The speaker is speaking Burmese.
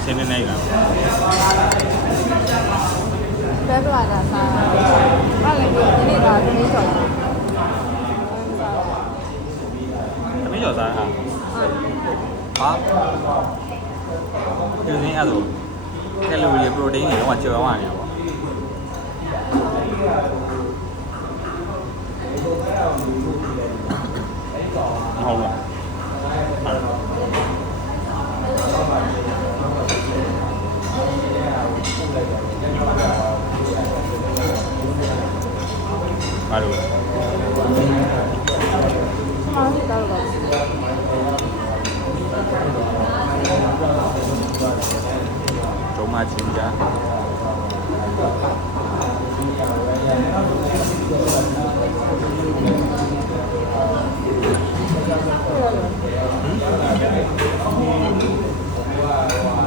ရှင်းနေနေလား ပဲပလာတာစားအဲ့လည်းဒီနေ့ကသမီးကျော် သမီးကျော်စားဟာဟာဒီနေ့အဲ့လိုကယ်လိုရီပရိုတိန်းတွေတော့ကျော်သွားနေတာပေါ့ဟုတ်လားဘာလို့မှန်တယ်တော့ကျုံမချင်းကြ